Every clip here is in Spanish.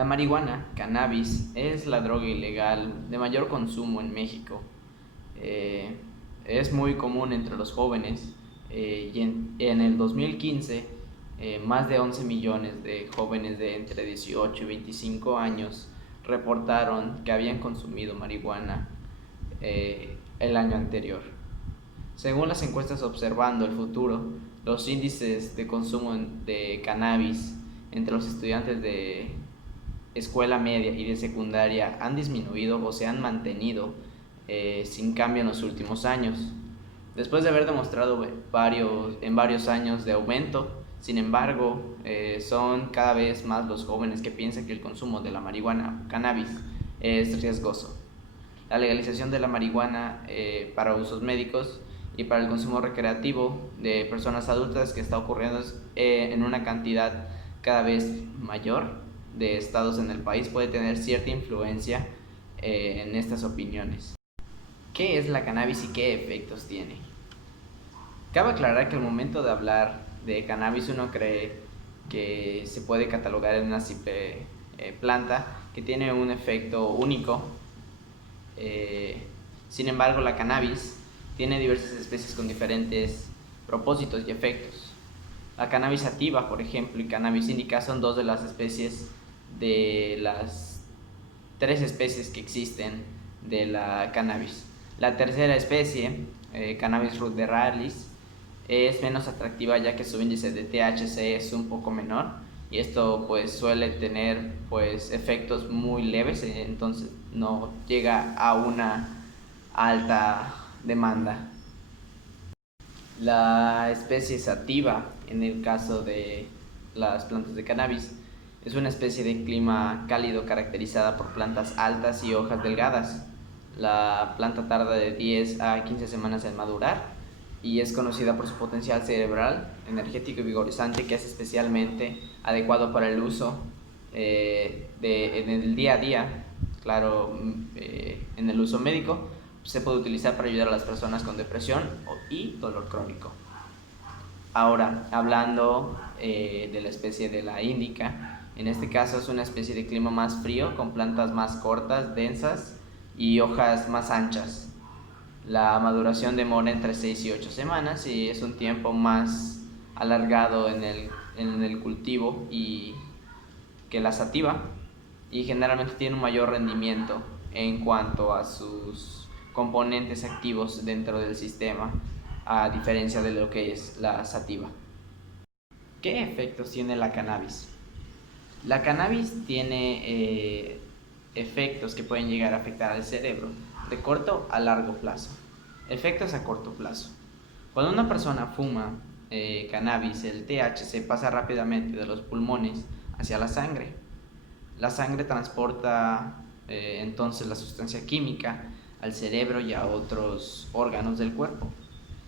La marihuana, cannabis, es la droga ilegal de mayor consumo en México. Eh, es muy común entre los jóvenes y en el 2015 más de 11 millones de jóvenes de entre 18 y 25 años reportaron que habían consumido marihuana el año anterior. Según las encuestas Observando el Futuro, los índices de consumo de cannabis entre los estudiantes de escuela media y de secundaria han disminuido o se han mantenido sin cambio en los últimos años. Después de haber demostrado en varios años de aumento, sin embargo, son cada vez más los jóvenes que piensan que el consumo de la marihuana, cannabis, es riesgoso. La legalización de la marihuana para usos médicos y para el consumo recreativo de personas adultas que está ocurriendo en una cantidad cada vez mayor de estados en el país puede tener cierta influencia en estas opiniones. ¿Qué es la cannabis y qué efectos tiene? Cabe aclarar que al momento de hablar de cannabis uno cree que se puede catalogar en una simple planta que tiene un efecto único. Sin embargo, la cannabis tiene diversas especies con diferentes propósitos y efectos. La cannabis sativa, por ejemplo, y cannabis indica son dos de las especies de las tres especies que existen de la cannabis. La tercera especie, Cannabis ruderalis, es menos atractiva ya que su índice de THC es un poco menor y esto pues suele tener pues efectos muy leves, entonces no llega a una alta demanda. La especie sativa, en el caso de las plantas de cannabis, es una especie de clima cálido caracterizada por plantas altas y hojas delgadas. La planta tarda de 10 a 15 semanas en madurar y es conocida por su potencial cerebral, energético y vigorizante que es especialmente adecuado para el uso en el día a día. Claro, en el uso médico se puede utilizar para ayudar a las personas con depresión y dolor crónico. Ahora, hablando de la especie de la índica, en este caso es una especie de clima más frío, con plantas más cortas, densas y hojas más anchas. La maduración demora entre 6 y 8 semanas y es un tiempo más alargado en el cultivo que la sativa, y generalmente tiene un mayor rendimiento en cuanto a sus componentes activos dentro del sistema, a diferencia de lo que es la sativa. ¿Qué efectos tiene la cannabis? La cannabis tiene efectos que pueden llegar a afectar al cerebro de corto a largo plazo. Efectos a corto plazo. Cuando una persona fuma cannabis, el THC pasa rápidamente de los pulmones hacia la sangre. La sangre transporta entonces la sustancia química al cerebro y a otros órganos del cuerpo.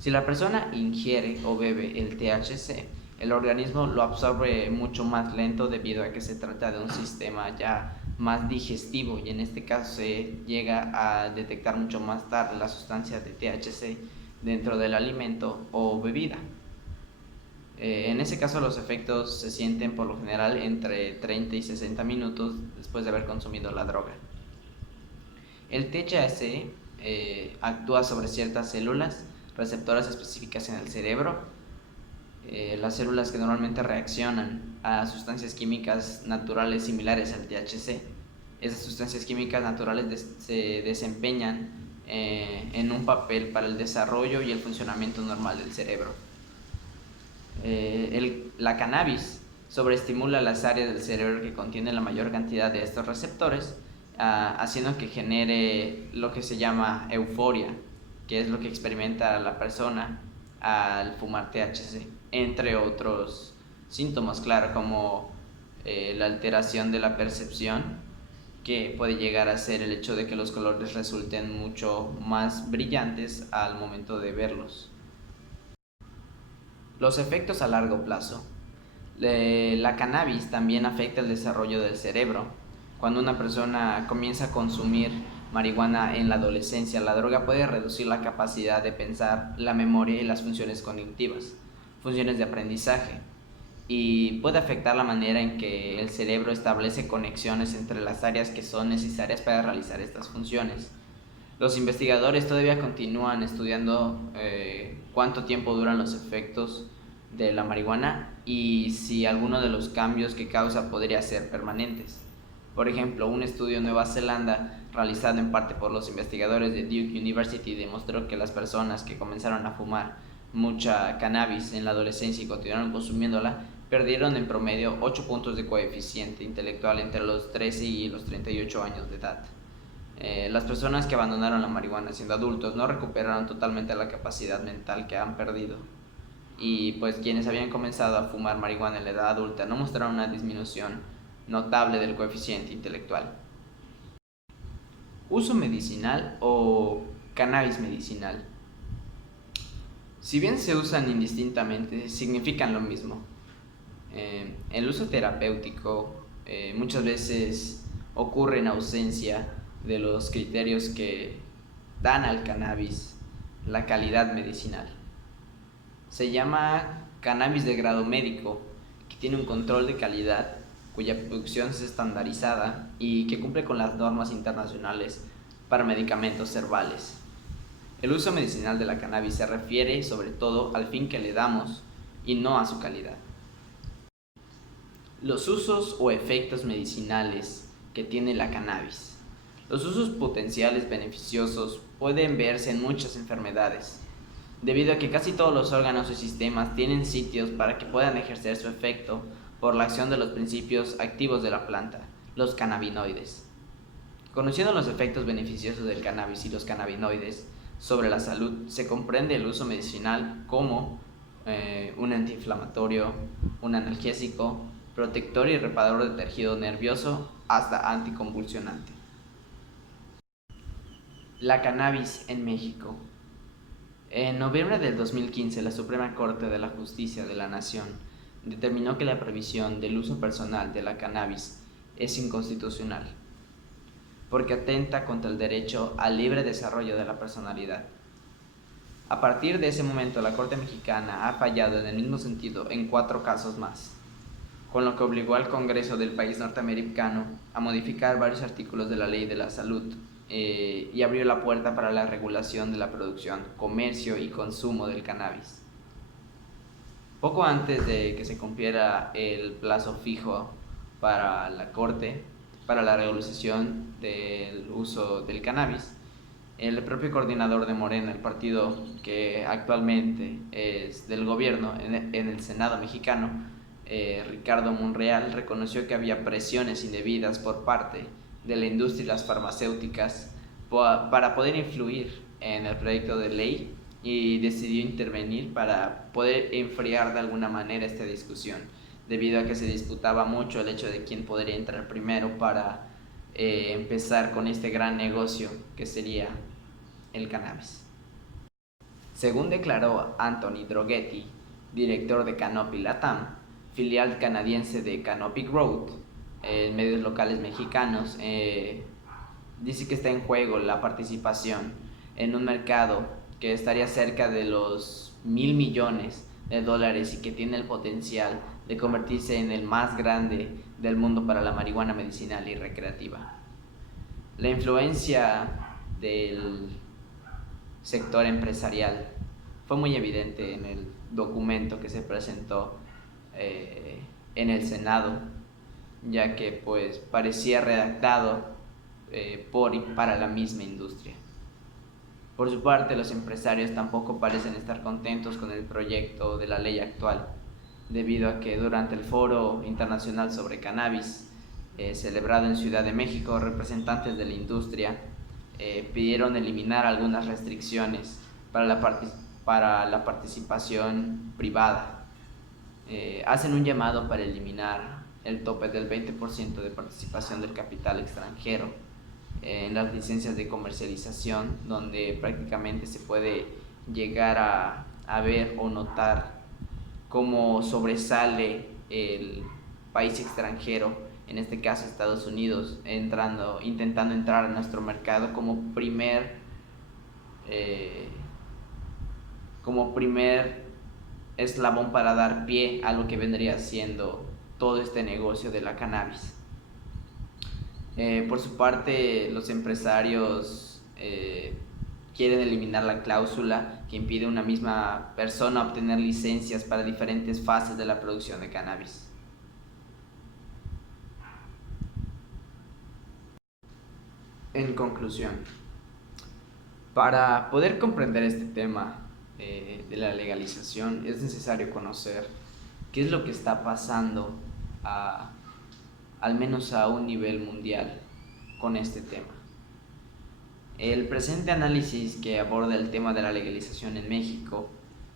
Si la persona ingiere o bebe el THC, el organismo lo absorbe mucho más lento debido a que se trata de un sistema ya más digestivo y en este caso se llega a detectar mucho más tarde la sustancia de THC dentro del alimento o bebida. En ese caso los efectos se sienten por lo general entre 30 y 60 minutos después de haber consumido la droga. El THC actúa sobre ciertas células receptoras específicas en el cerebro, las células que normalmente reaccionan a sustancias químicas naturales similares al THC. Esas sustancias químicas naturales se desempeñan en un papel para el desarrollo y el funcionamiento normal del cerebro. La cannabis sobreestimula las áreas del cerebro que contienen la mayor cantidad de estos receptores, haciendo que genere lo que se llama euforia, que es lo que experimenta la persona al fumar THC, entre otros síntomas, claro, como la alteración de la percepción, que puede llegar a ser el hecho de que los colores resulten mucho más brillantes al momento de verlos. Los efectos a largo plazo. La cannabis también afecta el desarrollo del cerebro. Cuando una persona comienza a consumir marihuana en la adolescencia, la droga puede reducir la capacidad de pensar, la memoria y las funciones cognitivas, funciones de aprendizaje. y puede afectar la manera en que el cerebro establece conexiones entre las áreas que son necesarias para realizar estas funciones. Los investigadores todavía continúan estudiando cuánto tiempo duran los efectos de la marihuana y si alguno de los cambios que causa podría ser permanentes. Por ejemplo, un estudio en Nueva Zelanda realizado en parte por los investigadores de Duke University demostró que las personas que comenzaron a fumar mucha cannabis en la adolescencia y continuaron consumiéndola perdieron en promedio 8 puntos de coeficiente intelectual entre los 13 y los 38 años de edad. Las personas que abandonaron la marihuana siendo adultos no recuperaron totalmente la capacidad mental que han perdido, y pues quienes habían comenzado a fumar marihuana en la edad adulta no mostraron una disminución notable del coeficiente intelectual. Uso medicinal o cannabis medicinal. Si bien se usan indistintamente, significan lo mismo. El uso terapéutico muchas veces ocurre en ausencia de los criterios que dan al cannabis la calidad medicinal. Se llama cannabis de grado médico, que tiene un control de calidad, cuya producción es estandarizada y que cumple con las normas internacionales para medicamentos herbales. El uso medicinal de la cannabis se refiere sobre todo al fin que le damos y no a su calidad. Los usos o efectos medicinales que tiene la cannabis. Los usos potenciales beneficiosos pueden verse en muchas enfermedades, debido a que casi todos los órganos y sistemas tienen sitios para que puedan ejercer su efecto por la acción de los principios activos de la planta, los cannabinoides. Conociendo los efectos beneficiosos del cannabis y los cannabinoides sobre la salud, se comprende el uso medicinal como un antiinflamatorio, un analgésico, protector y reparador de tejido nervioso, hasta anticonvulsionante. La cannabis en México. En noviembre del 2015, la Suprema Corte de la Justicia de la Nación determinó que la prohibición del uso personal de la cannabis es inconstitucional, porque atenta contra el derecho al libre desarrollo de la personalidad. A partir de ese momento, la Corte mexicana ha fallado en el mismo sentido en 4 casos más, con lo que obligó al Congreso del país norteamericano a modificar varios artículos de la Ley de la Salud y abrió la puerta para la regulación de la producción, comercio y consumo del cannabis. Poco antes de que se cumpliera el plazo fijo para la Corte para la regulación del uso del cannabis, el propio coordinador de Morena, el partido que actualmente es del gobierno en el Senado mexicano, Ricardo Monreal, reconoció que había presiones indebidas por parte de la industria y las farmacéuticas para poder influir en el proyecto de ley, y decidió intervenir para poder enfriar de alguna manera esta discusión, debido a que se disputaba mucho el hecho de quién podría entrar primero para empezar con este gran negocio que sería el cannabis. Según declaró Anthony Droghetti, director de Canopy Latam, filial canadiense de Canopy Growth, en medios locales mexicanos, dice que está en juego la participación en un mercado que estaría cerca de los $1,000 millones y que tiene el potencial de convertirse en el más grande del mundo para la marihuana medicinal y recreativa. La influencia del sector empresarial fue muy evidente en el documento que se presentó en el Senado, ya que pues parecía redactado por y para la misma industria. Por su parte, los empresarios tampoco parecen estar contentos con el proyecto de la ley actual, debido a que durante el Foro Internacional sobre Cannabis, celebrado en Ciudad de México, representantes de la industria pidieron eliminar algunas restricciones para la participación privada. Hacen un llamado para eliminar el tope del 20% de participación del capital extranjero en las licencias de comercialización, donde prácticamente se puede llegar a ver o notar cómo sobresale el país extranjero, en este caso Estados Unidos, intentando entrar a nuestro mercado como primer eslabón para dar pie a lo que vendría siendo todo este negocio de la cannabis. Por su parte, los empresarios quieren eliminar la cláusula que impide a una misma persona obtener licencias para diferentes fases de la producción de cannabis. En conclusión, para poder comprender este tema de la legalización es necesario conocer qué es lo que está pasando al menos a un nivel mundial con este tema. El presente análisis que aborda el tema de la legalización en México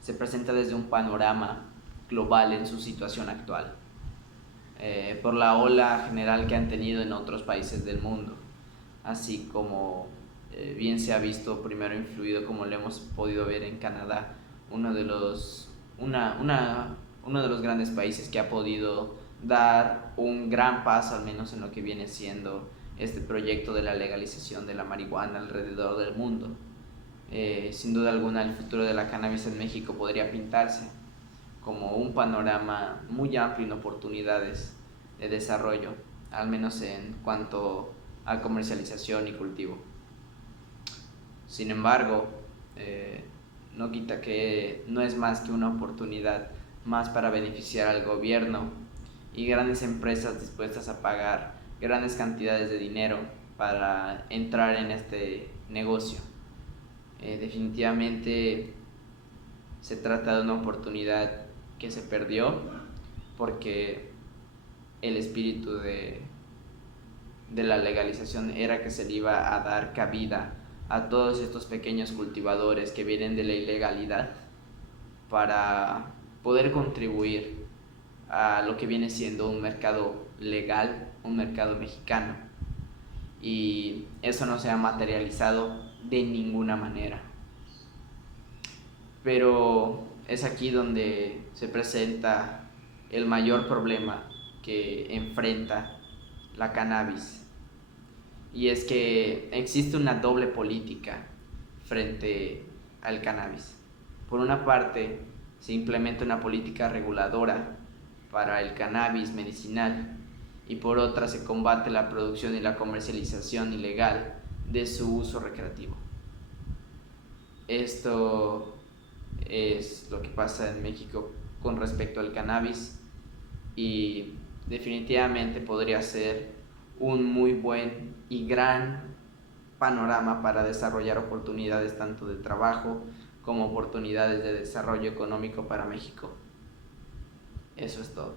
se presenta desde un panorama global en su situación actual, por la ola general que han tenido en otros países del mundo, así como bien se ha visto primero influido, como lo hemos podido ver en Canadá, uno de los grandes países que ha podido dar un gran paso, al menos en lo que viene siendo este proyecto de la legalización de la marihuana alrededor del mundo. Sin duda alguna, el futuro de la cannabis en México podría pintarse como un panorama muy amplio en oportunidades de desarrollo, al menos en cuanto a comercialización y cultivo. Sin embargo, no quita que no es más que una oportunidad más para beneficiar al gobierno y grandes empresas dispuestas a pagar grandes cantidades de dinero para entrar en este negocio. Definitivamente se trata de una oportunidad que se perdió porque el espíritu de la legalización era que se le iba a dar cabida a todos estos pequeños cultivadores que vienen de la ilegalidad para poder contribuir a lo que viene siendo un mercado legal, un mercado mexicano, y eso no se ha materializado de ninguna manera. Pero es aquí donde se presenta el mayor problema que enfrenta la cannabis, y es que existe una doble política frente al cannabis. Por una parte, se implementa una política reguladora para el cannabis medicinal, y por otra se combate la producción y la comercialización ilegal de su uso recreativo. Esto es lo que pasa en México con respecto al cannabis, y definitivamente podría ser un muy buen y gran panorama para desarrollar oportunidades tanto de trabajo como oportunidades de desarrollo económico para México. Eso es todo.